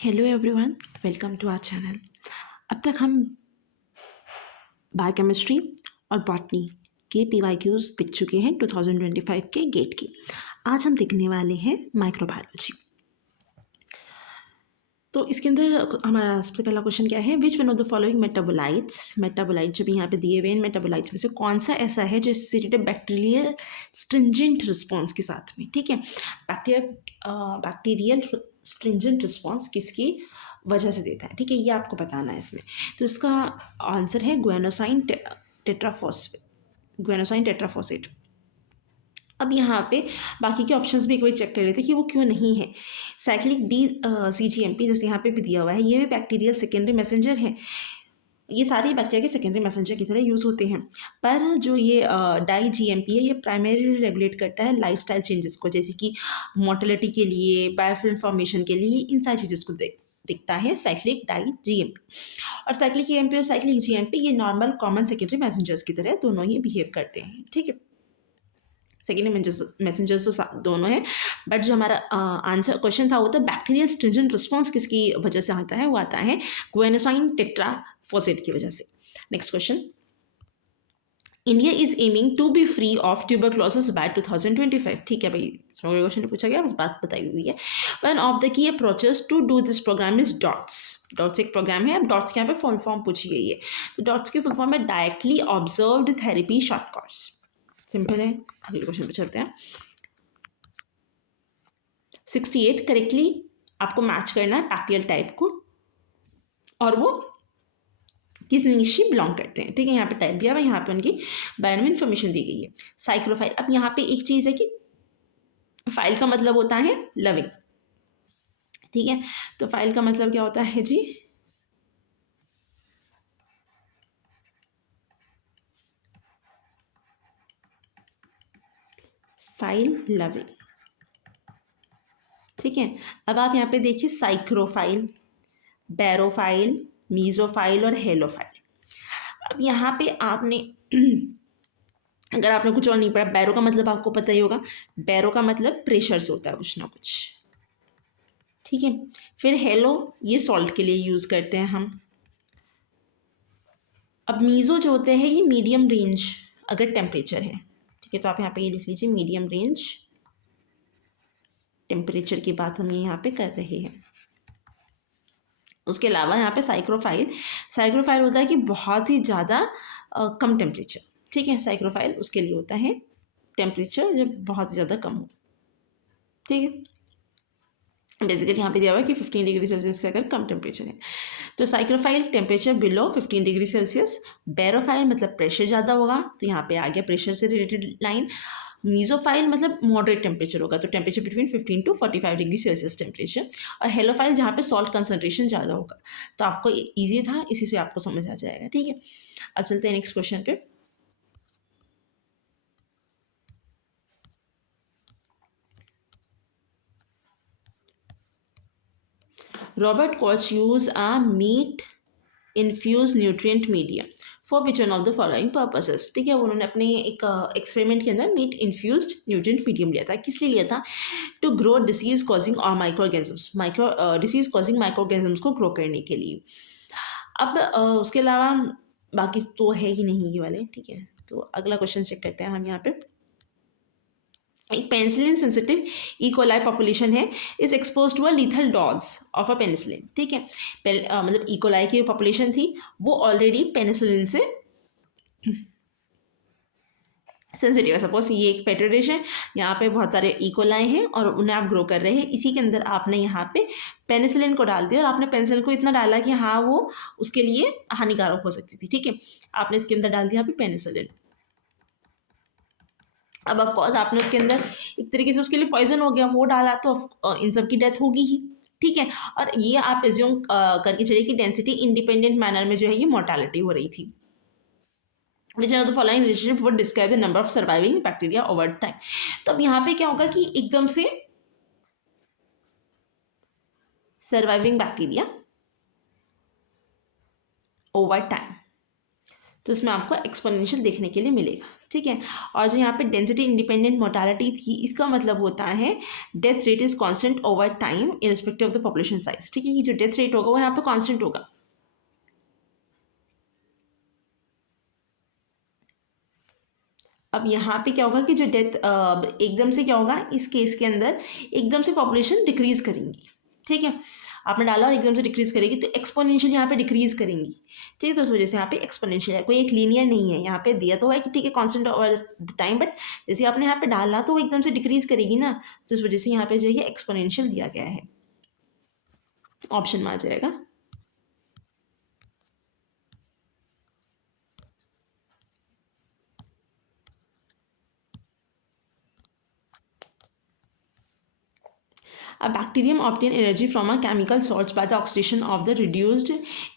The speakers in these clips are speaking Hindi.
Hello everyone, welcome to our channel. अब तक हम बायोकेमिस्ट्री और बॉटनी के पीवाईक्यूज देख चुके हैं 2025 के गेट की। आज हम देखने वाले हैं माइक्रोबायोलॉजी। तो इसके अंदर हमारा सबसे पहला क्वेश्चन क्या है, विच one of the following metabolite जब यहाँ पे दिए हुए हैं मेटाबोलाइट्स में से कौन सा ऐसा है जो एसोसिएटेड बैक्टीरियल स्ट्रिंजेंट रिस्पॉन्स के साथ में, ठीक है। बैक्टीरियल स्ट्रिंजेंट रिस्पॉन्स किसकी वजह से देता है, ठीक है, ये आपको बताना है इसमें। तो इसका आंसर है ग्वेनोसाइन टेट्राफॉसेट। अब यहाँ पे बाकी के ऑप्शंस भी एक बार चेक कर लेते हैं कि वो क्यों नहीं है। साइक्लिक डी CGMP जैसे यहाँ पे भी दिया हुआ है, ये भी बैक्टीरियल सेकेंडरी मैसेंजर है। ये सारे बैक्टीरिया के सेकेंडरी मैसेंजर की तरह यूज़ होते हैं, पर जो ये डाई GMP है ये प्राइमरी रेगुलेट करता है लाइफस्टाइल चेंजेस को, जैसे कि मोटिलिटी के लिए, बायोफिल्म फॉर्मेशन के लिए, इन सारी चीज़ों को दिखता है साइक्लिक डाई GMP। और साइक्लिक EMP और साइक्लिक GMP ये नॉर्मल कॉमन सेकेंडरी मैसेंजर्स की तरह दोनों ही बिहेव करते हैं, ठीक है। सेकेंडरी मैसेंजर्स तो दोनों है, बट जो हमारा आंसर क्वेश्चन था वो था बैक्टीरियल स्ट्रिंजेंट रिस्पॉन्स किसकी वजह से आता है, वो आता है ग्वेनोसाइन टेट्राफॉसेट की वजह से। Next question, India is aiming to be free of tuberculosis by 2025, ठीक है भाई, क्वेश्चन पूछा गया, बस बात बताई हुई है। One of the key approaches to do this programme is DOTS एक प्रोग्राम है। अब डॉट्स के यहाँ पे फुल फॉर्म पूछी गई है, तो डॉट्स की फुल फॉर्म है directly observed therapy short course. Simple है, अगले क्वेश्चन पे चलते हैं। 68 करेक्टली आपको मैच करना है बैक्टीरियल टाइप को, और वो किस नीश बिलोंग करते हैं, ठीक है। यहाँ पे टाइप दिया हुआ है, यहाँ पे उनकी बारे में इन्फॉर्मेशन दी गई है। साइक्रोफाइल, अब यहाँ पे एक चीज़ है कि फाइल का मतलब होता है लविंग, ठीक है। तो फाइल का मतलब क्या होता है जी, फाइल लविंग, ठीक है। अब आप यहाँ पे देखिए साइक्रोफाइल, बैरोफाइल, मीजोफाइल और हेलोफाइल। अब यहाँ पे आपने अगर आपने कुछ और नहीं पढ़ा, बैरो का मतलब आपको पता ही होगा, बैरो का मतलब प्रेशर से होता है कुछ ना कुछ, ठीक है। फिर हेलो, ये सॉल्ट के लिए यूज़ करते हैं हम। अब मीज़ो जो होते हैं ये मीडियम रेंज अगर टेम्परेचर है, ठीक है, तो आप यहाँ पे ये लिख लीजिए मीडियम रेंज टेम्परेचर की बात हम यहाँ पे कर रहे हैं। उसके अलावा यहाँ पे साइक्रोफाइल होता है कि बहुत ही ज़्यादा कम टेम्परेचर, ठीक है। साइक्रोफाइल उसके लिए होता है टेम्परेचर जब बहुत ही ज़्यादा कम हो, ठीक है। बेसिकली यहाँ पे दिया हुआ है कि 15 डिग्री सेल्सियस से अगर कम टेम्परेचर है। तो साइक्रोफाइल टेम्परेचर बिलो 15 डिग्री सेल्सियस। बैरोफाइल मतलब प्रेशर ज़्यादा होगा, तो यहाँ पे आ गया प्रेशर से रिलेटेड लाइन। मीजोफाइल मतलब मॉडरेट टेम्परेचर होगा, तो temperature between 15 to 45 degree Celsius temperature. और हेलोफाइल जहाँ पे सॉल्ट कंसनट्रेशन ज़्यादा होगा। तो आपको ईजी था, इसी से आपको समझ आ जाएगा, ठीक है। अब चलते हैं नेक्स्ट क्वेश्चन पे। Robert Koch use a meat infuse nutrient medium for which one of the following purposes, ठीक है। उन्होंने अपने एक एक्सपेरिमेंट के अंदर मीट इन्फ्यूज्ड न्यूट्रिएंट मीडियम लिया था, किस लिए लिया था, to grow disease causing micro disease causing micro organisms को ग्रो करने के लिए। अब उसके अलावा बाकी तो है ही नहीं ये वाले, ठीक है। तो अगला क्वेश्चन चेक करते हैं हम यहाँ पे। एक पेनिसिलिन सेंसिटिव इकोलाई पॉपुलेशन है, is expose to a lethal dose of a penicillin, ठीक है। मतलब इकोलाई की पॉपुलेशन थी वो ऑलरेडी पेनिसिलिन से सेंसिटिव है। सपोज ये एक पेट्री डिश है, यहाँ पे बहुत सारे इकोलाई हैं और उन्हें आप ग्रो कर रहे हैं, इसी के अंदर आपने यहाँ पे पेनिसिलिन को डाल दिया, और आपने पेनिसिलिन को इतना डाला कि हाँ वो उसके लिए हानिकारक हो सकती थी, ठीक है। आपने इसके अंदर डाल दिया यहाँ पे पेनिसिलिन। अब ऑफकोर्स आपने उसके अंदर एक तरीके से उसके लिए पॉइजन हो गया, वो डाला तो इन सब की डेथ होगी ही, ठीक है। और ये आप एज्यूम करके चलिए कि डेंसिटी इंडिपेंडेंट मैनर में जो है ये मोर्टालिटी हो रही थी। Which one of the following relationship would describe the number of surviving bacteria over time? तो अब यहाँ पे क्या होगा कि एकदम से सर्वाइविंग बैक्टीरिया ओवर टाइम, तो इसमें आपको एक्सपोनेंशियल देखने के लिए मिलेगा, ठीक है। और जो यहाँ पे डेंसिटी इंडिपेंडेंट मोर्टालिटी थी, इसका मतलब होता है death rate is constant over time irrespective of the population size, ठीक है। ये जो डेथ रेट होगा वो यहाँ पे कांस्टेंट होगा। अब यहाँ पे क्या होगा कि जो डेथ एकदम से क्या होगा इस केस के अंदर, एकदम से पॉपुलेशन डिक्रीज करेंगी, ठीक है। आपने डाला और एकदम से डिक्रीज करेगी तो एक्सपोनेंशियल यहाँ पे डिक्रीज करेंगी, ठीक है। तो इस वजह से यहाँ पे एक्सपोनेंशियल है, कोई एक लीनियर नहीं है। यहाँ पे दिया तो है कि ठीक है constant over the time, but जैसे आपने यहाँ पे डाला तो वो एकदम से डिक्रीज करेगी ना, तो इस वजह से यहाँ पे जो है एक्सपोनेंशियल दिया गया है, ऑप्शन में आ जाएगा। A bacterium obtain energy from a chemical source by the oxidation of the reduced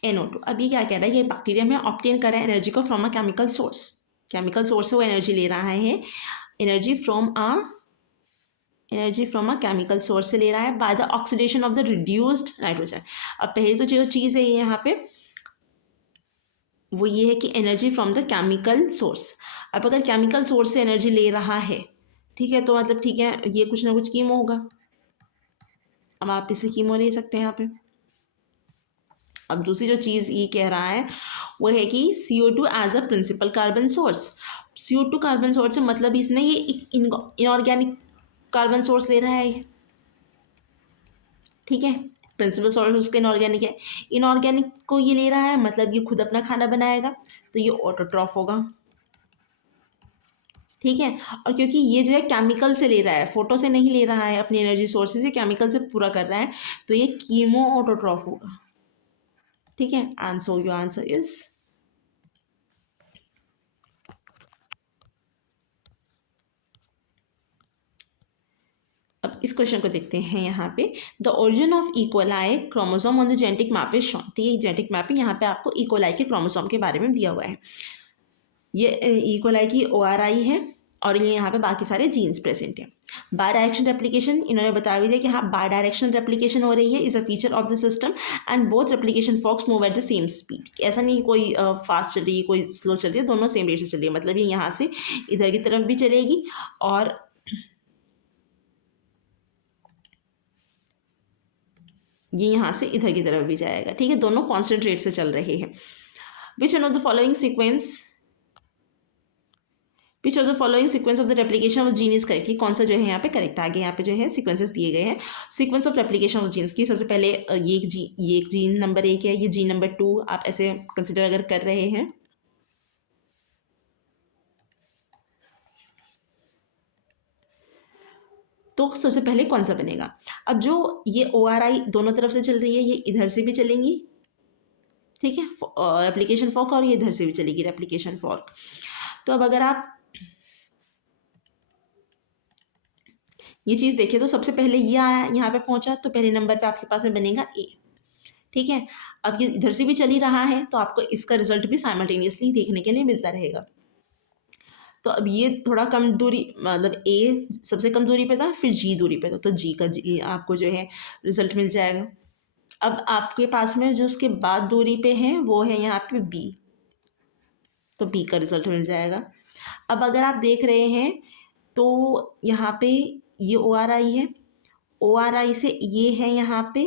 NO2। अब ये क्या कह रहा है, ये बैक्टीरियम है ऑब्टेन कर रहा है एनर्जी को from a chemical source, chemical source से वो एनर्जी ले रहा है, energy from a chemical source से ले रहा है by the oxidation of the reduced nitrogen. अब पहली तो जो चीज़ है ये यहाँ पे वो ये है कि energy from the chemical source. अब अगर केमिकल सोर्स से एनर्जी ले रहा है, ठीक है, तो मतलब ठीक है ये कुछ ना कुछ कीमो होगा। अब आप इसे कीमो ले सकते हैं यहाँ पे। अब दूसरी जो चीज़ ये कह रहा है वो है कि CO2 as a principal carbon source. CO2 carbon source से मतलब इसने ये इनऑर्गेनिक कार्बन सोर्स ले रहा है ये, ठीक है। प्रिंसिपल सोर्स उसका इनऑर्गेनिक है, इनऑर्गेनिक को ये ले रहा है मतलब ये खुद अपना खाना बनाएगा, तो ये ऑटोट्रॉफ होगा, ठीक है। और क्योंकि ये जो है केमिकल से ले रहा है, फोटो से नहीं ले रहा है, अपनी एनर्जी सोर्सेज से केमिकल से पूरा कर रहा है, तो ये कीमो ऑटोट्रॉफ होगा, ठीक है। आंसर योर आंसर इज अब इस क्वेश्चन को देखते हैं यहाँ पे। The origin of E coli chromosome on the genetic map is shown. तो ये जेनेटिक मैपिंग यहाँ पे आपको इकोलाई के क्रोमोसोम के बारे में दिया हुआ है। ये इकोलाई की ORI है और ये यहाँ पे बाकी सारे जीन्स प्रेजेंट हैं। बाय डायरेक्शन रेप्लिकेशन इन्होंने बता भी दिया कि हाँ बाय डायरेक्शन रेप्लिकेशन हो रही है, is a feature of the system and both replication forks move at the same speed. ऐसा नहीं कोई फास्ट चल रही है कोई स्लो चल रही है, दोनों सेम रेट से चल रही है। मतलब ये यहाँ से इधर की तरफ भी चलेगी और ये यहाँ से इधर की तरफ भी जाएगा, ठीक है। दोनों कांस्टेंट रेट से चल रहे हैं। विच one of the following sequence which of the following sequence of the replication of gene is correct. कौन सा जो है यहाँ पे करेक्ट आगे यहाँ पे जो है सीक्वेंसेस दिए गए हैं sequence of replication of genes की। सबसे पहले ये एक जीन नंबर 1 है, ये जीन नंबर 2 आप ऐसे कंसिडर अगर कर रहे हैं तो सबसे पहले कौन सा बनेगा। अब जो ये ORI दोनों तरफ से चल रही है, ये इधर से भी चलेंगी, ठीक है, रेप्लिकेशन फॉर्क, और ये इधर से भी चलेगी रेप्लिकेशन फॉर्क। तो अब अगर आप ये चीज़ देखें तो सबसे पहले ये आया यहाँ पे पहुँचा, तो पहले नंबर पे आपके पास में बनेगा A, ठीक है। अब ये इधर से भी चल ही रहा है तो आपको इसका रिजल्ट भी साइमल्टेनियसली देखने के लिए मिलता रहेगा। तो अब ये थोड़ा कम दूरी, मतलब A सबसे कम दूरी पे था, फिर G दूरी पे था, तो G का G आपको जो है रिजल्ट मिल जाएगा। अब आपके पास में जो उसके बाद दूरी पे है वो है यहाँ पे B, तो B का रिजल्ट मिल जाएगा। अब अगर आप देख रहे हैं तो यहाँ पे ये ORI है, ORI से ये है यहाँ पे,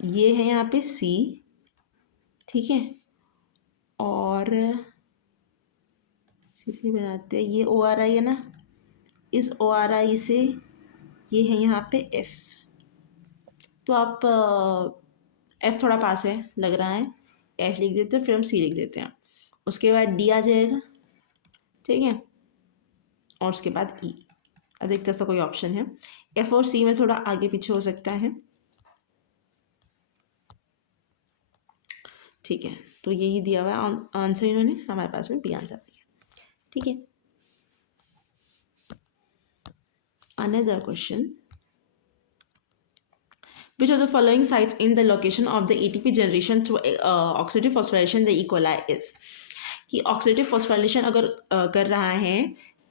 ये है यहाँ पे C, ठीक है। और सी बनाते हैं, ये ORI है ना, इस ORI से ये है यहाँ पे F, तो आप F थोड़ा पास है लग रहा है, F लिख देते हैं, फिर हम C लिख देते हैं, उसके बाद D आ जाएगा, ठीक है, और उसके बाद E। अब देखते हैं कोई ऑप्शन है, F और C में थोड़ा आगे पीछे हो सकता है, ठीक है। तो यही दिया हुआ है आंसर, इन्होंने हमारे पास में B आंसर दिया, ठीक है। Another question, which of the following sites in the location of the ATP generation through oxidative phosphorylation the E. coli is। कि ऑक्सीडेटिव फॉस्फोराइलेशन अगर कर रहा है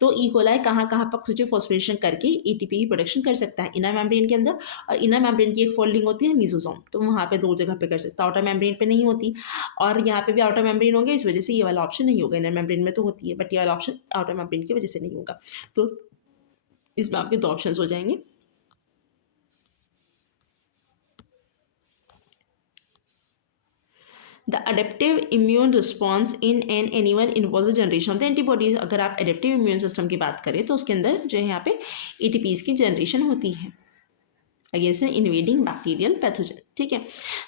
तो ई कोलाई कहाँ कहाँ पर ऑक्सीजन फॉस्फोरेशन करके एटीपी की प्रोडक्शन कर सकता है, इनर मेम्ब्रेन के अंदर, और इनर मेम्ब्रेन की एक फोल्डिंग होती है मीसोसोम, तो वहाँ पे 2 जगह पे कर सकता है, आउटर मेम्ब्रेन पे नहीं होती, और यहाँ पे भी आउटर मेम्ब्रेन होंगे, इस वजह से ये वाला ऑप्शन नहीं होगा, इनर मेम्ब्रेन में तो होती है बट ये वाला ऑप्शन आउटर मेम्ब्रेन की वजह से नहीं होगा। तो इसमें आपके 2 ऑप्शन हो जाएंगे। The adaptive immune response in an animal involve the generation of the antibodies. अगर आप अडेप्टिव इम्यून सिस्टम की बात करें तो उसके अंदर जो है यहाँ पे एटीपीज की जनरेशन होती है against an invading bacterial pathogen. ठीक है,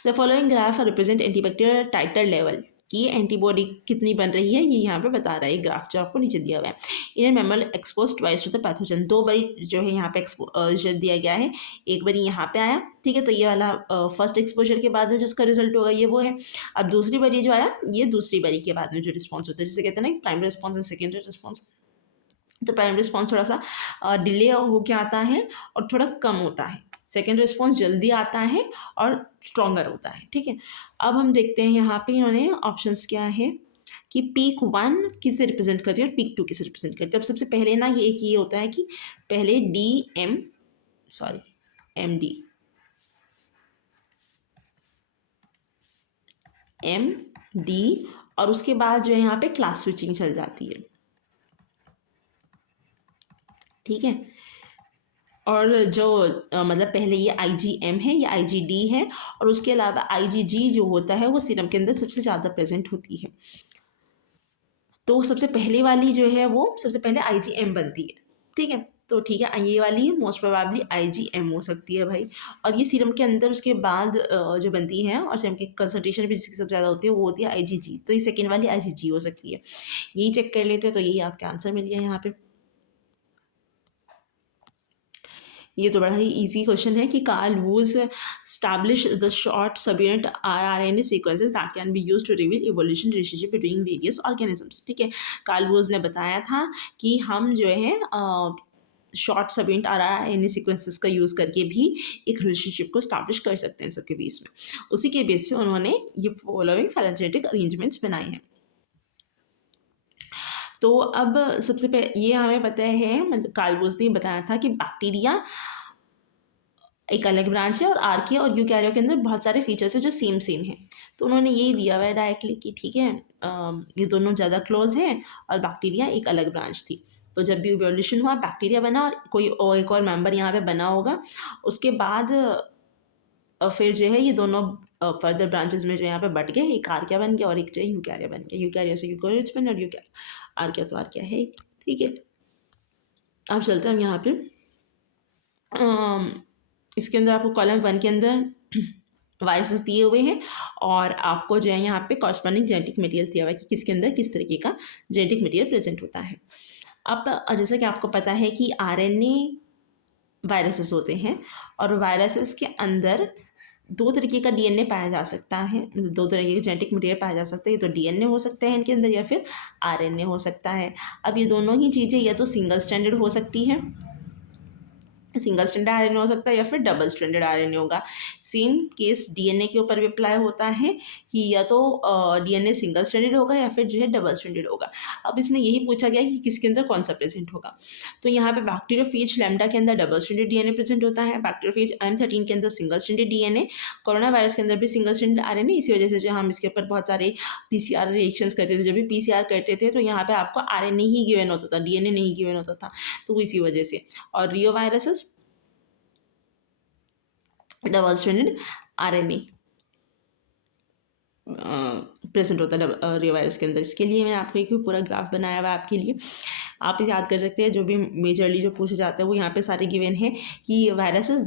the following graph represent antibacterial titer level की एंटीबॉडी कितनी बन रही है, ये यहाँ पे बता रहा है ग्राफ जो आपको नीचे दिया हुआ है। In mammal expose twice to the pathogen, 2 बारी जो है यहाँ पे एक्सपोजर दिया गया है, एक बारी यहाँ पे आया, ठीक है, तो ये वाला फर्स्ट एक्सपोजर के बाद में जिसका रिजल्ट होगा ये वो है। अब दूसरी बारी जो आया, ये दूसरी बारी के बाद में जो रिस्पॉन्स होता है, जैसे कहते हैं ना primary response and secondary response, तो प्राइमरी रिस्पॉन्स थोड़ा सा डिले होके आता है और थोड़ा कम होता है, सेकेंड रिस्पॉन्स जल्दी आता है और स्ट्रॉन्गर होता है। ठीक है, अब हम देखते हैं यहाँ पे इन्होंने ऑप्शंस क्या है कि पीक 1 किसे रिप्रेजेंट करती है और पीक 2 किसे रिप्रेजेंट करती है। अब सबसे पहले ना ये होता है कि पहले एम डी और उसके बाद जो है यहाँ पे क्लास स्विचिंग चल जाती है। ठीक है, और जो मतलब पहले ये IgM है, ये IgD है, और उसके अलावा IgG जो होता है वो सीरम के अंदर सबसे ज़्यादा प्रेजेंट होती है। तो सबसे पहले वाली जो है वो सबसे पहले IgM बनती है। ठीक है, तो ठीक है, ये वाली मोस्ट प्रोबेबली IgM हो सकती है भाई, और ये सीरम के अंदर उसके बाद जो बनती है और सीरम की कंसनट्रेशन भी जिसकी सबसे ज़्यादा होती है वो होती है IgG, तो ये सेकेंड वाली IgG हो सकती है। यही चेक कर लेते हैं, तो यही आपका आंसर मिल गया यहाँ पे। ये तो बड़ा ही इजी क्वेश्चन है कि Carl Woese establish the short subunit RNA sequences that can be used to reveal evolution relationship between various organisms. ठीक है, कार्ल वूज ने बताया था कि हम जो है शॉर्ट सबयूनिट RNA सीक्वेंसेस का यूज़ करके भी एक रिलेशनशिप को स्टैब्लिश कर सकते हैं सबके बीच में। उसी के बेस पे उन्होंने ये फॉलोइंग फाइलोजेनेटिक अरेंजमेंट्स बनाए हैं। तो अब सबसे पहले ये हमें पता है, मतलब कार्ल वूज ने बताया था कि बैक्टीरिया एक अलग ब्रांच है और आर्किया और यूकैरियोट के अंदर बहुत सारे फीचर्स है जो सेम हैं। तो उन्होंने यही दिया हुआ है डायरेक्टली कि ठीक है, ये दोनों ज़्यादा क्लोज हैं और बैक्टीरिया एक अलग ब्रांच थी। तो जब भी इवोल्यूशन हुआ, बैक्टीरिया बना और कोई और एक और मेंबर यहाँ पे बना होगा, उसके बाद फिर जो है ये दोनों फर्दर ब्रांचेस में जो यहाँ पे बट गए, एक आर्किया बन गया और एक जो है यूकैरिया बन गया, यूकैरिया से यूकैरियोट्स बने और आर्किया तो आर्किया है। ठीक है, अब चलते हैं यहाँ पे इसके अंदर आपको कॉलम 1 के अंदर वायरसेस दिए हुए हैं और आपको जो है यहाँ पे कॉरस्पॉन्डिंग जेनेटिक मटेरियल्स दिया हुआ है कि किसके अंदर किस तरीके का जेनेटिक मटेरियल प्रेजेंट होता है। अब जैसा कि आपको पता है कि RNA वायरसेस होते हैं और वायरसेस के अंदर 2 तरीके का DNA पाया जा सकता है, 2 तरीके के जेनेटिक मटेरियल पाया जा सकता है, ये तो DNA हो सकता है इनके अंदर या फिर RNA हो सकता है। अब ये दोनों ही चीज़ें या तो सिंगल स्ट्रैंडेड हो सकती हैं, सिंगल स्ट्रैंडेड RNA हो सकता है या फिर डबल स्ट्रैंडेड RNA होगा। सेम केस DNA के ऊपर भी अप्लाई होता है कि या तो DNA सिंगल स्ट्रैंडेड होगा या फिर जो है डबल स्ट्रैंडेड होगा। अब इसमें यही पूछा गया कि किसके अंदर कौन सा प्रेजेंट होगा। तो यहाँ पे बैक्टीरियोफेज लैम्डा के अंदर डबल स्ट्रैंडेड DNA प्रेजेंट होता है, बैक्टीरियोफेज M13 के अंदर single stranded DNA, corona virus के अंदर भी सिंगल स्ट्रैंडेड RNA। इसी वजह से जो हम इसके ऊपर बहुत सारे PCR रिएक्शंस करते थे, जब भी PCR करते थे तो यहाँ पे आपको RNA ही गिवन होता था, DNA नहीं गिवन होता था, तो इसी वजह से। और reo viruses double stranded RNA present होता है रियो वायरस के अंदर। इसके लिए मैंने आपको एक पूरा ग्राफ बनाया हुआ है आपके लिए, आप इसे याद कर सकते हैं। जो भी मेजरली जो पूछा जाता है वो यहाँ पे सारे गिवन है कि वायरसेस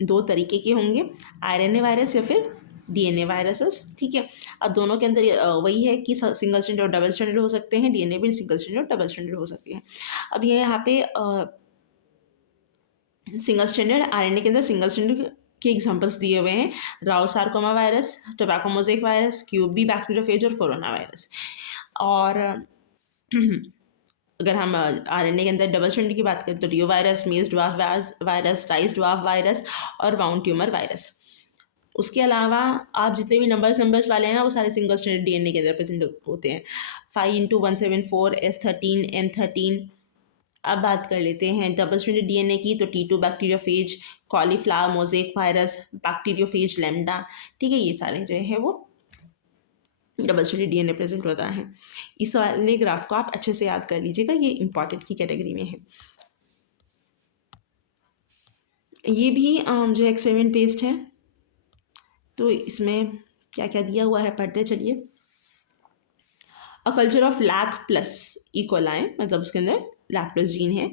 दो तरीके के होंगे, RNA वायरस या फिर DNA वायरसेस। ठीक है, अब दोनों के अंदर वही है कि सिंगल स्ट्रैंडेड और डबल स्ट्रैंडेड हो सकते हैं, DNA भी सिंगल स्ट्रैंडेड और डबल स्ट्रैंडेड हो सकते हैं। अब ये यहाँ पे सिंगल स्ट्रैंडेड RNA के अंदर सिंगल स्ट्रैंडेड के एग्जांपल्स दिए हुए हैं, Rous sarcoma virus, tobacco mosaic virus, QB bacteriophage और कोरोना वायरस। और अगर हम RNA के अंदर डबल स्ट्रैंडेड की बात करें तो रियो वायरस, मेज dwarf virus, rice dwarf virus और वाउंड ट्यूमर वायरस। उसके अलावा आप जितने भी नंबर्स वाले हैं ना वो सारे सिंगल स्ट्रैंडेड DNA के अंदर प्रेजेंट होते हैं। 5 × 174 S13 M13 अब बात कर लेते हैं डबल स्ट्रैंडेड डीएनए की, तो T2 bacteriophage, cauliflower mosaic virus, bacteriophage lambda, ठीक है, ये सारे जो है वो डबल स्ट्रैंडेड डीएनए प्रेजेंट होता है। इस वाले ग्राफ को आप अच्छे से याद कर लीजिएगा, ये इंपॉर्टेंट की कैटेगरी में है। ये भी जो है एक्सपेरिमेंट बेस्ड है, तो इसमें क्या क्या दिया हुआ है पढ़ते चलिए। A culture of lac plus E coli, मतलब उसके अंदर लैक प्लस जीन है।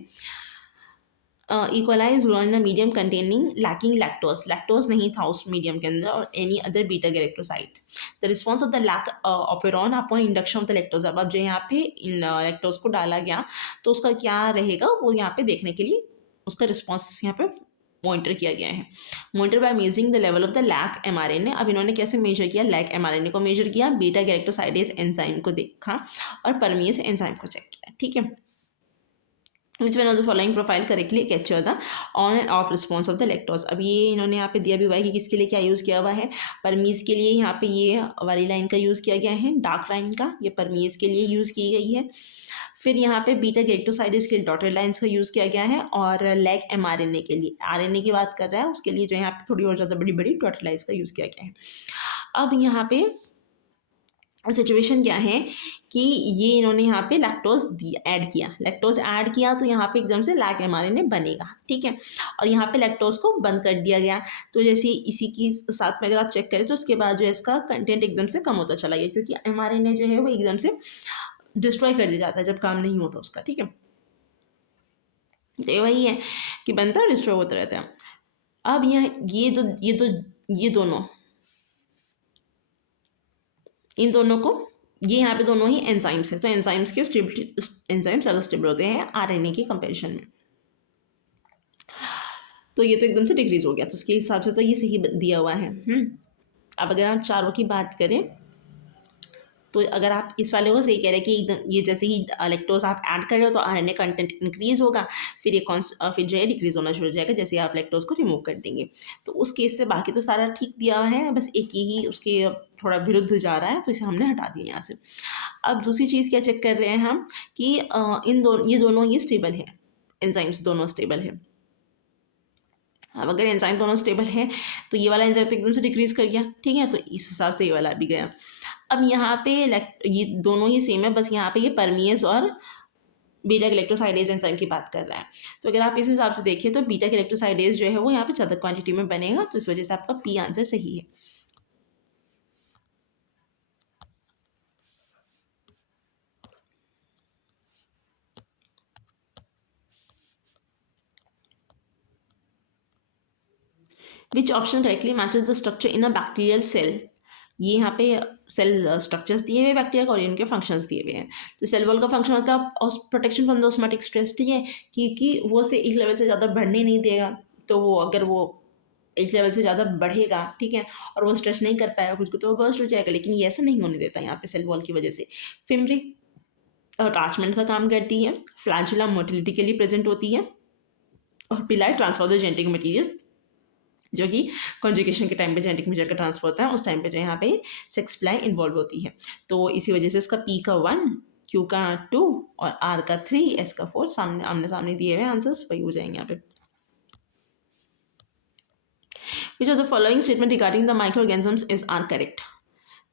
E coli is grown in a medium containing lacking lactose, lactose नहीं था उस मीडियम के अंदर, और any other beta galactoside. The response of the lac operon upon induction of the lactose, अब जो यहाँ पे इन लैक्टोज को डाला गया तो उसका क्या रहेगा वो यहाँ पे देखने के लिए उसका रिस्पॉन्स यहाँ पे मॉनिटर किया गया है। Monitor by measuring the level of the lac mRNA, अब इन्होंने कैसे मेजर किया, लैक एमआरएनए को मेजर किया, बीटा गैलेक्टोसाइडेज एंजाइम को देखा और परमीज एंजाइम को चेक किया, ठीक है। विच one of the following profile correctly capture the on end of response of the lactose. अब ये इन्होंने यहाँ पे दिया भी हुआ है कि किसके लिए क्या यूज़ किया हुआ है। परमीज के लिए यहाँ पे ये वाली लाइन का यूज़ किया गया है, डार्क लाइन का, ये परमीज के लिए यूज़ की गई है। फिर यहाँ पे बीटा गैलेक्टोसाइडेज के लिए डॉटेड लाइन्स का यूज़ किया गया है, और लैक एमआरएनए के लिए, आरएनए की बात कर रहा है उसके लिए जो यहाँ पे थोड़ी और ज़्यादा बड़ी बड़ी डॉटेड लाइन्स का यूज़ किया गया है। अब यहाँ पे सिचुएशन क्या है कि ये इन्होंने यहाँ पे लैक्टोज ऐड किया, लैक्टोज ऐड किया तो यहाँ पे एकदम से लैक एमआरएनए बनेगा, ठीक है, और यहाँ पे लैक्टोज को बंद कर दिया गया। तो जैसे इसी की साथ में अगर आप चेक करें तो उसके बाद जो है इसका कंटेंट एकदम से कम होता चला गया, क्योंकि एमआरएनए जो है वो एकदम से डिस्ट्रॉय कर दिया जाता है जब काम नहीं होता उसका, ठीक है। तो वही है कि बनता है डिस्ट्रॉय होता रहता है। अब ये दोनों इन दोनों को, ये यहाँ पे दोनों ही एंजाइम्स हैं, तो एंजाइम्स के एंजाइम्स ज़्यादा स्टेबल होते हैं आरएनए के कंपैरिजन में। तो ये तो एकदम से डिक्रीज हो गया, तो उसके हिसाब से तो ये सही दिया हुआ है। अब अगर हम चारों की बात करें तो अगर आप इस वाले को सही कह रहे हैं कि एकदम ये जैसे ही लैक्टोज आप ऐड कर रहे हो तो आरएनए कंटेंट इंक्रीज होगा, फिर ये फिर जो है डिक्रीज होना शुरू हो जाएगा जैसे आप लैक्टोज को रिमूव कर देंगे। तो उस केस से बाकी तो सारा ठीक दिया हुआ है, बस एक ही उसके थोड़ा विरुद्ध जा रहा है, तो इसे हमने हटा दिया यहाँ से। अब दूसरी चीज़ क्या चेक कर रहे हैं हम कि ये दोनों स्टेबल है, एंजाइम्स दोनों स्टेबल है। अब अगर एंजाइम दोनों स्टेबल है तो ये वाला एंजाइम एकदम से डिक्रीज कर गया, ठीक है, तो इस हिसाब से ये वाला भी गया। अब यहाँ पे ये दोनों ही सेम है, बस यहाँ पे ये परमीज और बीटा गैलेक्टोसाइडेज एंजाइम की बात कर रहा है। तो अगर आप इस हिसाब से देखें तो बीटा गैलेक्टोसाइडेज जो है वो यहाँ पे ज़्यादा क्वांटिटी में बनेगा, तो इस वजह से आपका पी आंसर सही है। Which option correctly matches the structure in a bacterial cell. ये यहाँ पे सेल स्ट्रक्चर्स दिए हुए बैक्टीरिया का और इनके फंक्शंस दिए हुए हैं। तो सेल वॉल का फंक्शन होता है protection from the osmotic stress, ठीक है, क्योंकि वो से एक लेवल से ज़्यादा बढ़ने नहीं देगा, तो वो अगर वो एक लेवल से ज़्यादा बढ़ेगा, ठीक है, और वो स्ट्रेच नहीं कर पाएगा कुछ को तो वो बर्स्ट हो जाएगा, लेकिन ये ऐसा नहीं होने देता यहाँ पे सेल वॉल की वजह से। फिमरी अटैचमेंट का काम करती है, फ्लैजिला मोटिलिटी के लिए प्रेजेंट होती है, और पिलाई ट्रांसफर द जेनेटिक मटीरियल, जो कि कॉन्जुगेशन के टाइम पे जेनेटिक मटीरियल का ट्रांसफर होता है, उस टाइम पे जो यहाँ पे सेक्स प्लाई इन्वॉल्व होती है। तो इसी वजह से इसका पी का 1, क्यू का 2 और आर का 3, एस का 4 सामने आमने सामने दिए हुए आंसर्स वही हो जाएंगे यहाँ पे। Which of the following statement regarding the micro organisms is are correct.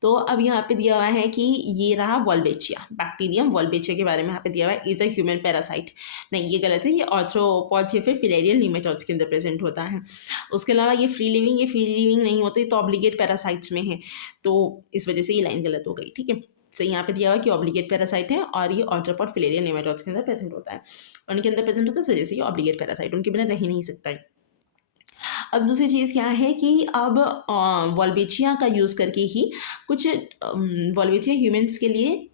तो अब यहाँ पे दिया हुआ है कि ये रहा वॉल्बेचिया, बैक्टीरियम वॉल्बेचिया के बारे में यहाँ पे दिया हुआ है, इज अ ह्यूमन पैरासाइट। नहीं, ये गलत है, ये ऑर्थ्रोपॉड या फिर फिलेरियल नीमेटोड्स के अंदर प्रेजेंट होता है। उसके अलावा ये फ्री लिविंग नहीं होते, तो ऑब्लिगेट पैरासाइट्स में है, तो इस वजह से ये लाइन गलत हो गई, ठीक है। सही यहाँ पे दिया हुआ है कि ऑब्लिगेट पैरासाइट है और ये ऑर्थ्रोपॉड फिलेरियल नीमेटोड्स के अंदर प्रेजेंट होता है, और उनके अंदर प्रेजेंट होता है, इस वजह से ये ऑब्लिगेट पैरासाइट, उनके बिना रह ही नहीं सकता है। अब दूसरी चीज़ क्या है कि अब वॉल्बेचिया का यूज़ करके ही कुछ वॉल्बेचिया ह्यूमंस के लिए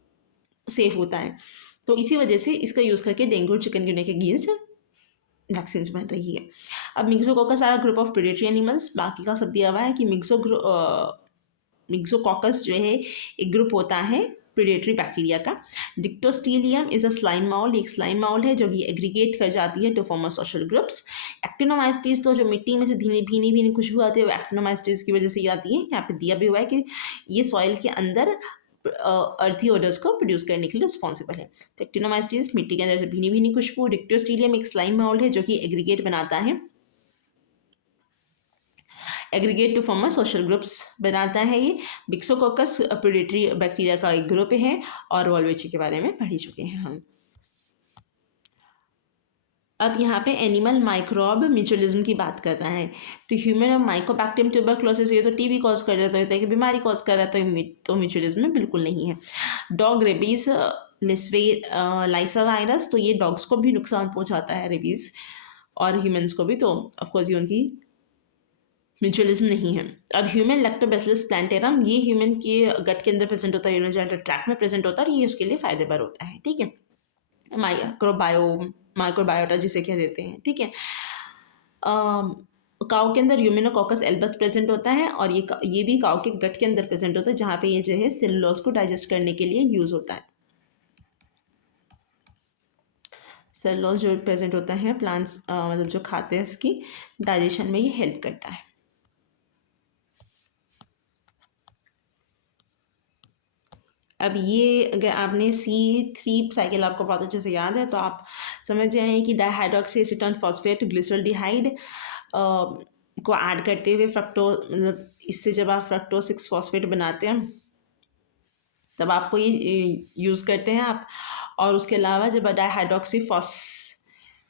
सेफ होता है, तो इसी वजह से इसका यूज़ करके डेंगू और चिकनगुनिया के अगेंस्ट वैक्सीन बन रही है। अब मिक्सोकोकस सारा ग्रुप ऑफ प्रेडेटरी एनिमल्स, बाकी का सब दिया हुआ है कि मिक्सोकोकस जो है एक ग्रुप होता है प्रेडेटरी बैक्टीरिया का। डिक्टोस्टीलियम इज अ स्लाइम माउल्ड, एक स्लाइम माउल्ड है जो कि एग्रीगेट कर जाती है टू फॉर्म सोशल ग्रुप्स। एक्टिनोमाइस्टीज तो जो मिट्टी में से भीनी भीनी खुशबू आती है वो एक्टिनोमाइस्टीज की वजह से ही आती है। यहाँ पे दिया भी हुआ है कि ये सॉइल के अंदर अर्थी ओडर्स को प्रोड्यूस करने के लिए रिस्पॉन्सिबल है। तो एक्टिनोमाइसीट्स मिट्टी के अंदर से भीनी भीनी खुशबू। डिक्टोस्टीलियम एक स्लाइम माउल्ड है जो कि एग्रीगेट बनाता है, aggregate to form social groups बनाता है ये। बिक्सोकोकस प्रेडेटरी बैक्टीरिया का एक ग्रुप है और वॉल्वेची के बारे में पढ़ ही चुके हैं हम। अब यहाँ पे एनिमल माइक्रोब म्यूचुअलिज्म की बात कर रहा है। तो ह्यूमन और माइकोबैक्टीरियम ट्यूबरक्लोसिस ये तो टीबी कॉज कर देता है कि बीमारी कॉज कर रहा है, तो म्यूचुअलिज्म में बिल्कुल नहीं है। डॉग रेबीज लाइसा वायरस, तो ये डॉग्स को भी नुकसान पहुँचाता है रेबीज, और ह्यूमन्स को भी, तो ऑफकोर्स ये उनकी म्यूचुअलिज्म नहीं है। अब ह्यूमन लैक्टोबैसिलस प्लांटेरम, ये ह्यूमन के गट के अंदर प्रेजेंट होता है, यूरिनरी ट्रैक्ट में प्रेजेंट होता है और ये उसके लिए फायदेमंद होता है। ठीक है, माइक्रोबायोटा जिसे कह देते हैं। ठीक है, काऊ के अंदर ह्यूमेनोकॉकस एल्बस प्रेजेंट होता है और ये भी काऊ के गट के अंदर प्रेजेंट होता है, जहाँ पे ये जो है सेलुलोज को डाइजेस्ट करने के लिए यूज होता है। सेलुलोज जो प्रेजेंट होता है प्लांट्स मतलब जो खाते हैं, इसकी डाइजेशन में ये हेल्प करता है। अब ये अगर आपने C3 साइकिल आपको बहुत अच्छे से याद है तो आप समझ जाएं कि डाइहाइड्रोक्सी एसीटोन फॉस्फेट ग्लिसरॉल्डिहाइड को ऐड करते हुए मतलब इससे जब आप फ्रक्टोज 6 फॉस्फेट बनाते हैं तब आपको ये यूज़ करते हैं आप। और उसके अलावा जब डाइहाइड्रोक्सी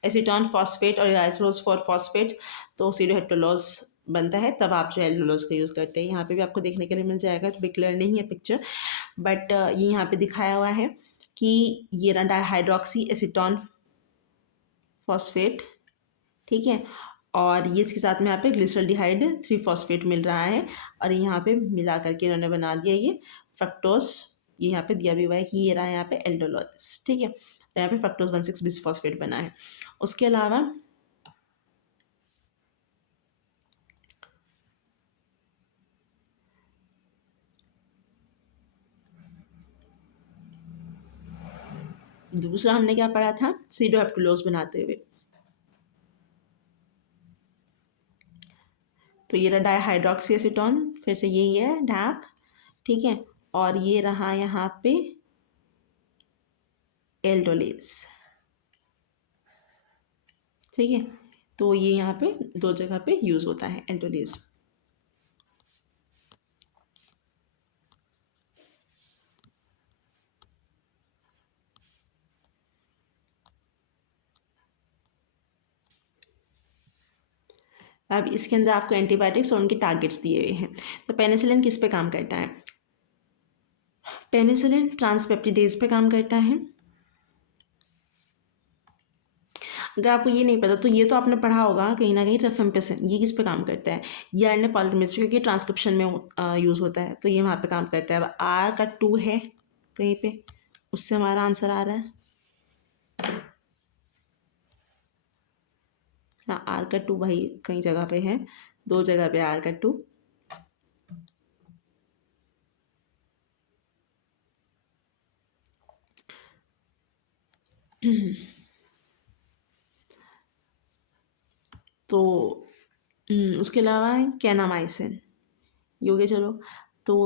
एसीटोन फॉस्फेट और आइसोस फॉर फॉस्फेट तो सीडोहेप्टोलोज बनता है, तब आप जो एल्डोलोज का यूज़ करते हैं। यहाँ पे भी आपको देखने के लिए मिल जाएगा, तो क्लियर नहीं है पिक्चर, बट ये यहाँ पे दिखाया हुआ है कि ये रहा डाइहाइड्रोक्सी एसीटोन फॉस्फेट। ठीक है, और ये इसके साथ में यहाँ पे ग्लिसरॉल्डिहाइड 3 फॉस्फेट मिल रहा है और यहाँ पे मिला करके इन्होंने बना दिया ये फ्रक्टोज। ये यहाँ पे दिया भी हुआ है कि ये रहा यहाँ पे एल्डोलोज। ठीक है, यहाँ पे फ्रक्टोज 1,6 बिसफॉस्फेट बना है। उसके अलावा दूसरा हमने क्या पढ़ा था, सीडोहेप्टुलोज बनाते हुए। तो ये रहा डाइहाइड्रोक्सी एसीटोन, फिर से यही है डैप। ठीक है, और ये रहा यहाँ पे एल्डोलेज। ठीक है, तो ये यहाँ पे 2 जगह पे यूज़ होता है एल्डोलेज। अब इसके अंदर आपको एंटीबायोटिक्स और उनके टारगेट्स दिए हुए हैं। तो पेनिसिलिन किस पे काम करता है? पेनिसिलिन ट्रांसपेप्टिडेज पे काम करता है। अगर आपको ये नहीं पता तो ये तो आपने पढ़ा होगा कहीं ना कहीं रिफेम्पिसिन, ये किस पे काम करता है? ये आरएनए पॉलीमरेज क्योंकि ट्रांसक्रिप्शन में यूज़ होता है, तो ये वहाँ पे काम करता है। अब आर का 2 है कहीं पे, उससे हमारा आंसर आ रहा है। हाँ, आर का 2 भाई कई जगह पे है, 2 जगह पे आर का 2। तो उसके अलावा कैनामाइसिन, ये हो गया। चलो तो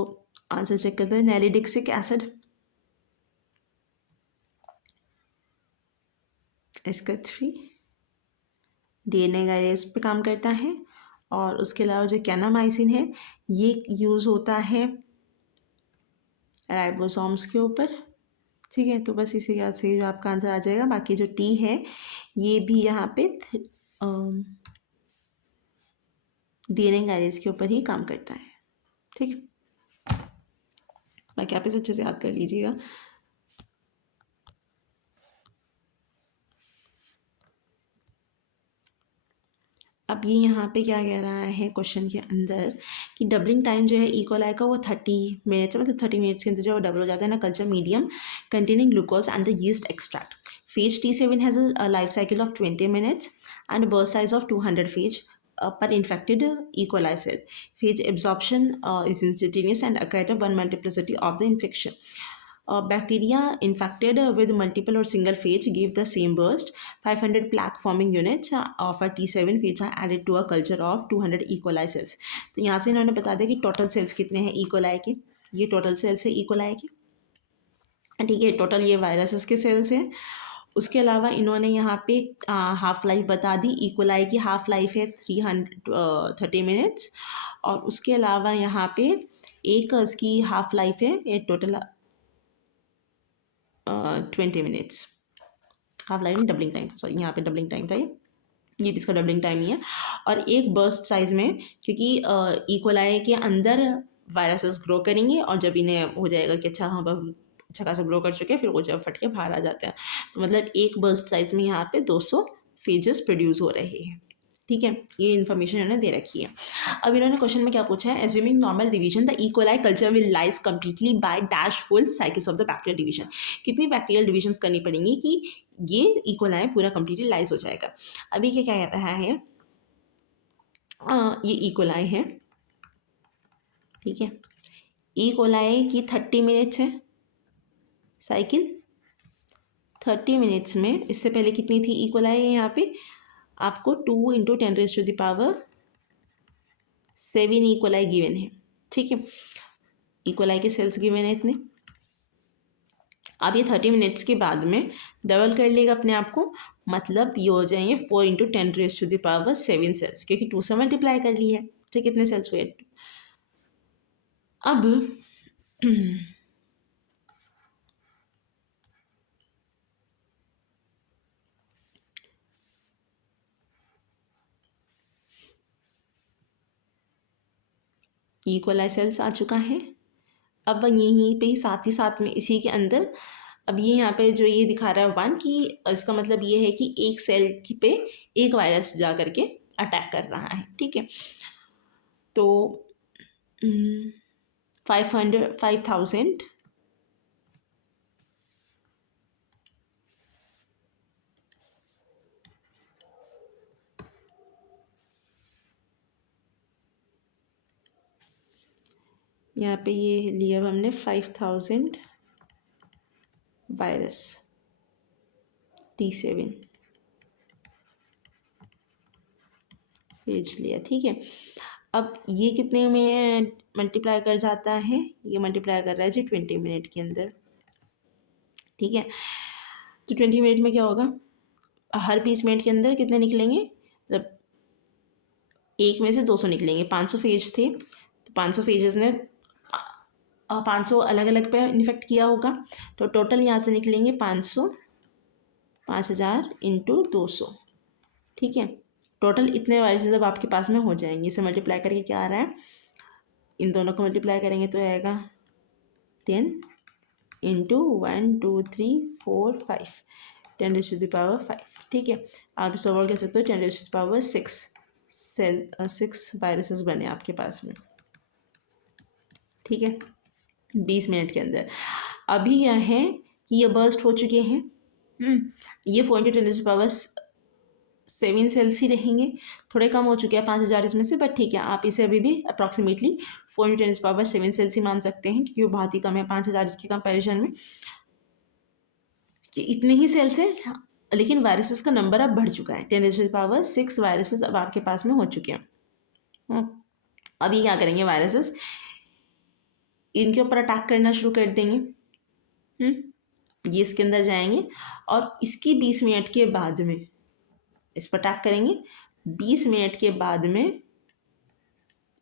आंसर चेक करते हैं। नैलिडिक्सिक एसिड, इसका 3 डीएनए गायरेज पे काम करता है। और उसके अलावा जो कैनामाइसिन है ये यूज़ होता है राइबोसोम्स के ऊपर। ठीक है, तो बस इसी याद से जो आपका आंसर आ जाएगा। बाकी जो टी है ये भी यहाँ पे डीएनए गायरेज के ऊपर ही काम करता है। ठीक है, बाकी आप इसे अच्छे से याद कर लीजिएगा। अब ये यहाँ पे क्या कह रहा है क्वेश्चन के अंदर कि डबलिंग टाइम जो है इकोलाई का वो 30 मिनट्स है, मतलब 30 मिनट्स के अंदर जो डबल हो जाता है ना culture medium containing glucose and the yeast extract. Phase T7 has a life cycle of 20 minutes and burst size of 200 phage per infected E. coli cell. Phage absorption is instantaneous and occur at one multiplicity of the infection. Bacteria infected with multiple or single phage give the same burst. 500 plaque forming units of a T7 phage are added to a culture of 200 E. coli cells. तो यहाँ से इन्होंने बता दिया कि टोटल सेल्स कितने हैं E. coli के। ये टोटल सेल्स है E. coli के। ठीक है। टोटल ये वायरसेस के सेल्स हैं। उसके अलावा इन्होंने यहाँ पे हाफ लाइफ बता दी। इकोलाई की हाफ लाइफ है 330 मिनट्स, और उसके अलावा यहाँ पे एक इसकी हाफ लाइफ है ये टोटल 20 मिनट्स। हाफ लाइफ में डबलिंग टाइम, सॉरी यहाँ पे डबलिंग टाइम था ये भी इसका डबलिंग टाइम ही है। और एक बर्स्ट साइज में, क्योंकि इकोलाई के अंदर वायरसेस ग्रो करेंगे और जब इन्हें हो जाएगा कि अच्छा हाँ अब अच्छा खासा ग्रो कर चुके हैं, फिर वो जब फट के बाहर आ जाते हैं। तो मतलब एक बर्स्ट साइज में यहाँ पे 200 फेजेस प्रोड्यूस हो रहे हैं। ठीक है, ये इन्फॉर्मेशन इन्होंने दे रखी है। अब इन्होंने क्वेश्चन में क्या पूछा है, assuming normal division the E coli culture will lies completely by dash full cycles of the bacterial division. कितनी बैक्टीरियल डिविजन्स करनी पड़ेंगी कि ये इकोलाई पूरा कंप्लीटली लाइज हो जाएगा। अभी क्या कह रहा है, ये इकोलाई है, ठीक है। इकोलाई की 30 मिनट्स है साइकिल। 30 मिनट्स में इससे पहले कितनी थी इकोलाई है यहाँ पे आपको 2 × 10⁻7 इकोलाई गिवन है, ठीक है। इकोलाई के सेल्स गिवन है इतने। अब ये 30 मिनट्स के बाद में डबल कर लेगा अपने आप को, मतलब ये हो जाएंगे 4 × 10⁻7 सेल्स, क्योंकि 2 से मल्टीप्लाई कर ली है, तो कितने सेल्स हुए। अब इकोलाई सेल्स आ चुका है। अब यहीं पे ही साथ में इसी के अंदर अब ये यहाँ पे जो ये दिखा रहा है 1 कि इसका मतलब ये है कि एक सेल पे एक वायरस जा करके अटैक कर रहा है, ठीक है। तो 5,000 यहाँ पे ये लिया हमने 5,000 वायरस T7 भेज लिया, ठीक है। अब ये कितने में मल्टीप्लाई कर जाता है, ये मल्टीप्लाई कर रहा है जी 20 मिनट के अंदर, ठीक है। तो 20 मिनट में क्या होगा, हर 20 मिनट के अंदर कितने निकलेंगे, मतलब एक में से 200 निकलेंगे। 500 फेज थे, तो 500 फेजेस ने 500 अलग अलग पे इन्फेक्ट किया होगा, तो टोटल यहाँ से निकलेंगे 500, 5,000 × 200, ठीक है। टोटल इतने वायरसेस अब आपके पास में हो जाएंगे। इसे मल्टीप्लाई करके क्या आ रहा है, इन दोनों को मल्टीप्लाई करेंगे तो आएगा 10 × 1 2 3 4 5 10⁻5, ठीक है। आप इस ओवरऑल कह सकते हो 10⁻6 6 वायरसेस बने आपके पास में, ठीक है, 20 मिनट के अंदर। अभी क्या है कि ये बर्स्ट हो चुके हैं, ये 4 × 10⁻7 सेल्स ही रहेंगे, थोड़े कम हो चुके हैं 5,000 इसमें से, बट ठीक है, आप इसे अभी भी अप्रॉक्सीमेटली 4 × 10⁻7 सेल्स ही मान सकते हैं, क्योंकि वो बहुत ही कम है 5,000 इसके कंपैरिजन में, कि इतने ही सेल्स हैं। लेकिन वायरसेस का नंबर अब बढ़ चुका है, 10⁻6 वायरसेस अब आपके पास में हो चुके हैं। अभी क्या करेंगे वायरसेस, इनके ऊपर अटैक करना शुरू कर देंगे। ये इसके अंदर जाएंगे और इसकी 20 मिनट के बाद में इस पर अटैक करेंगे। 20 मिनट के बाद में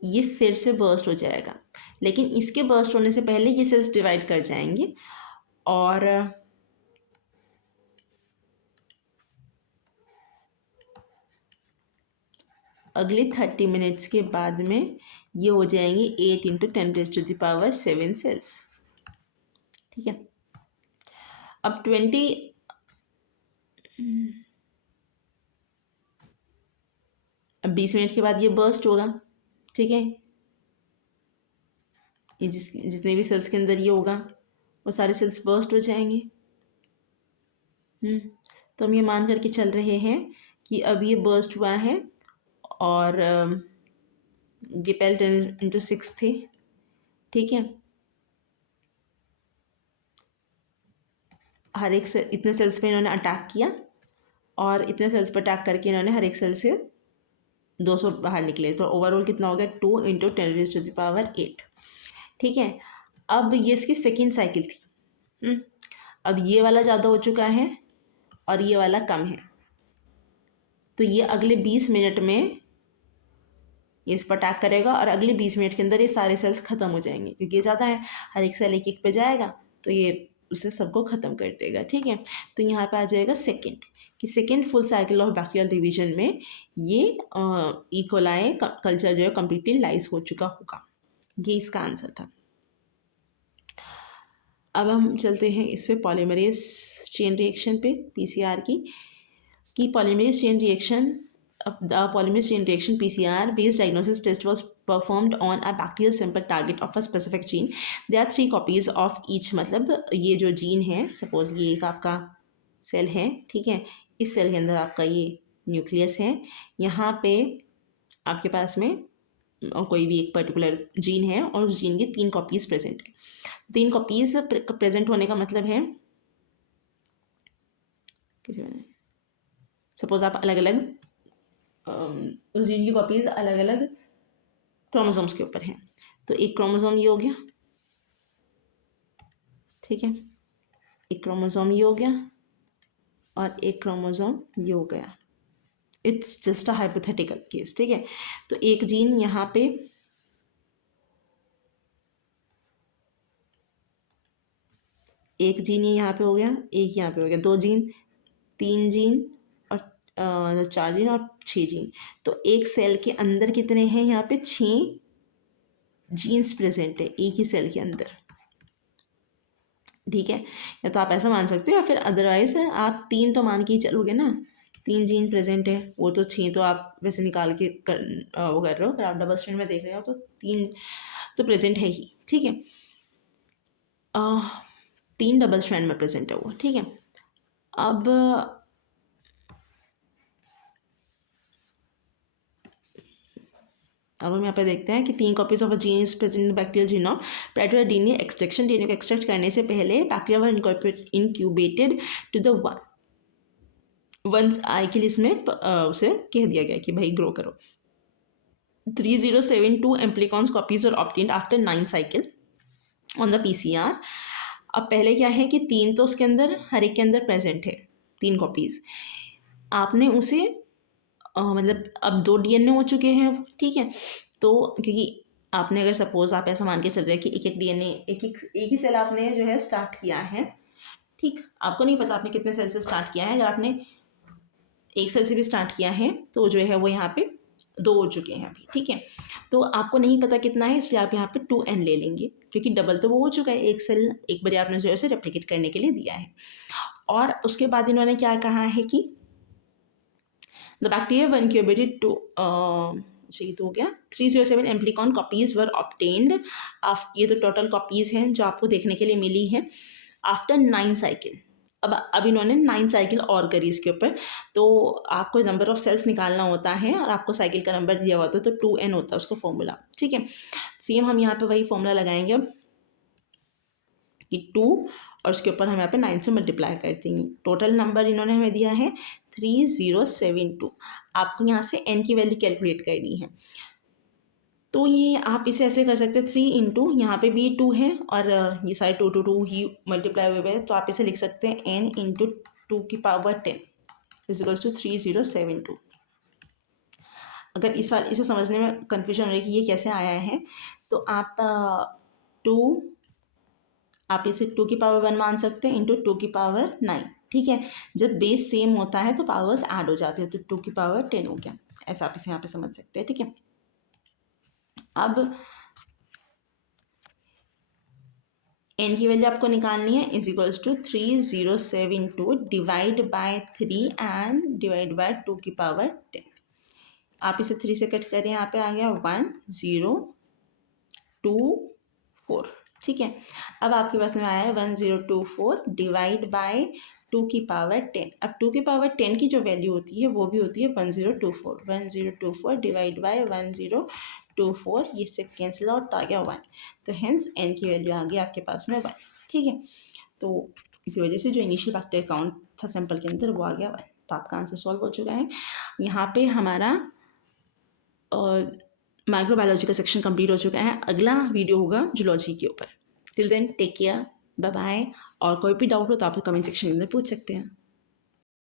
ये फिर से बर्स्ट हो जाएगा, लेकिन इसके बर्स्ट होने से पहले ये सेल्स डिवाइड कर जाएंगे और अगले 30 मिनट्स के बाद में ये हो जाएंगे 8 × 10⁻7 सेल्स, ठीक है। अब 20 मिनट के बाद ये बर्स्ट होगा, ठीक है। ये जितने भी सेल्स के अंदर ये होगा वो सारे सेल्स बर्स्ट हो जाएंगे। तो हम ये मान करके चल रहे हैं कि अब ये बर्स्ट हुआ है और ये पहले 10⁻6 थे, ठीक है। हर एक से इतने सेल्स पे इन्होंने अटैक किया और इतने सेल्स पर अटैक करके इन्होंने हर एक सेल से 200 बाहर निकले, तो ओवरऑल कितना हो गया 2 × 10⁻8, ठीक है। अब ये इसकी सेकेंड साइकिल थी, अब ये वाला ज़्यादा हो चुका है और ये वाला कम है, तो ये अगले 20 मिनट में ये इस पर अटैक करेगा और अगले 20 मिनट के अंदर ये सारे सेल्स ख़त्म हो जाएंगे, क्योंकि ये ज़्यादा है, हर एक सेल एक एक पे जाएगा तो ये उसे सबको ख़त्म कर देगा। ठीक है, तो यहाँ पे आ जाएगा सेकेंड, कि second full cycle of bacterial division में ये ई कोलाई कल्चर जो है कम्प्लीटली लाइज हो चुका होगा। ये इसका आंसर था। अब हम चलते हैं इस पे पॉलीमरेज चेन रिएक्शन पे, पीसीआर की polymerase chain reaction the polymerase chain reaction PCR based diagnosis test was performed on a bacterial sample target of a specific gene. There are 3 copies of each, मतलब ये जो जीन है, सपोज ये एक आपका सेल है, ठीक है, इस सेल के अंदर आपका ये न्यूक्लियस है, यहाँ पे आपके पास में कोई भी एक पर्टिकुलर जीन है और उस जीन की 3 कॉपीज़ प्रेजेंट है। 3 कॉपीज़ प्रेजेंट होने का मतलब है, सपोज आप अलग अलग उस जीन की कॉपीज़ अलग अलग क्रोमोसोम्स के ऊपर हैं, तो एक क्रोमोसोम ये हो गया, ठीक है, एक क्रोमोसोम ये हो गया और एक क्रोमोसोम ये हो गया। It's just a hypothetical case, ठीक है। तो एक जीन यहाँ पे एक जीन ये यहाँ पे हो गया, एक यहाँ पे हो गया, 2 जीन, 3 जीन और 4 जीन और 6 जीन। तो एक सेल के अंदर कितने हैं, यहाँ पे 6 जीन्स प्रेजेंट है एक ही सेल के अंदर, ठीक है। या तो आप ऐसा मान सकते हो या फिर अदरवाइज आप 3 तो मान के ही चलोगे ना, 3 जीन प्रेजेंट है, वो तो 6 तो आप वैसे निकाल के वो कर रहे हो, अगर आप डबल स्ट्रैंड में देख रहे हो तो 3 तो प्रेजेंट है ही, ठीक है। 3 डबल स्ट्रैंड में प्रेजेंट है वो, ठीक है। अब हम यहाँ पे देखते हैं कि 3 copies of a gene is present in bacterial genome prior to DNA extraction. DNA को एक्सट्रैक्ट करने से पहले bacteria were incubated to the once I के लिए इसमें उसे कह दिया गया कि भाई ग्रो करो। 3072 amplicons copies were obtained after 9 cycle on the PCR. अब पहले क्या है कि 3 तो उसके अंदर हर एक के अंदर प्रेजेंट है, 3 कॉपीज़, आपने उसे मतलब अब 2 डीएनए हो चुके हैं, ठीक है। तो क्योंकि आपने अगर सपोज आप ऐसा मान के चल रहे हैं कि एक डीएनए एक ही सेल आपने जो है स्टार्ट किया है, ठीक, आपको नहीं पता आपने कितने सेल से स्टार्ट किया है। अगर आपने एक सेल से भी स्टार्ट किया है तो जो है वो यहाँ पे 2 हो चुके हैं अभी, ठीक है। तो आपको नहीं पता कितना है, इसलिए आप यहाँ पे 2n ले लेंगे, क्योंकि डबल तो वो हो चुका है, एक सेल एक बार आपने जो है उसे रेप्लिकेट करने के लिए दिया है। और उसके बाद इन्होंने क्या कहा है कि the bacteria one incubated to ये तो हो गया 307 एम्प्लीकॉन कॉपीज़ वर ऑब्टेन्ड। ये तो टोटल कॉपीज़ हैं जो आपको देखने के लिए मिली है आफ्टर 9 साइकिल। अब इन्होंने 9 साइकिल और करी इसके ऊपर, तो आपको नंबर ऑफ सेल्स निकालना होता है और आपको साइकिल का नंबर दिया होता है, तो 2n होता है उसका फॉर्मूला, ठीक है। सेम हम यहाँ पे वही फॉर्मूला लगाएंगे अब कि 2 और उसके ऊपर हम यहाँ पे 9 से मल्टीप्लाई कर देंगे। टोटल नंबर इन्होंने हमें दिया है 3072। आपको यहाँ से n की वैल्यू कैलकुलेट करनी है, तो ये आप इसे ऐसे कर सकते हैं 3 इंटू यहाँ पे भी 2 है और ये सारे 2 ही मल्टीप्लाई हुए हैं, तो आप इसे लिख सकते हैं n इंटू 2 की पावर 10 इजिकल्स टू 3072। अगर इस बार इसे समझने में कन्फ्यूजन हो रही है कि ये कैसे आया है, तो आप 2 आप इसे 2 की पावर 1 मान सकते हैं इंटू 2 की पावर 9, ठीक है। जब बेस सेम होता है तो पावर्स ऐड हो जाते हैं, तो 2 की पावर 10 हो गया, ऐसा आप इसे यहाँ पे समझ सकते हैं, ठीक है। अब n की वैल्यू आपको निकालनी है is equals to 3072 divide by 3 and divide by 2 की पावर 10। आप इसे 3 से कट करें, यहाँ पे आ गया 1024, ठीक है। अब आपके पास में आया है 1024 डिवाइड बाय 2 की पावर 10। अब 2 की पावर 10 की जो वैल्यू होती है वो भी होती है 1024 डिवाइड बाय 1024, ये से कैंसिल आउट तो आ गया 1, तो हेंस n की वैल्यू आ गई आपके पास में 1, ठीक है। तो इसी वजह से जो इनिशियल बैक्टीरिया काउंट था सैंपल के अंदर वो आ गया 1, तो आपका आंसर सॉल्व हो चुका है। यहाँ पे हमारा माइक्रोबायोलॉजी का सेक्शन कंप्लीट हो चुका है। अगला वीडियो होगा जूलॉजी के ऊपर। Till then take care, bye bye. और कोई भी डाउट हो तो आप कमेंट सेक्शन के अंदर पूछ सकते हैं।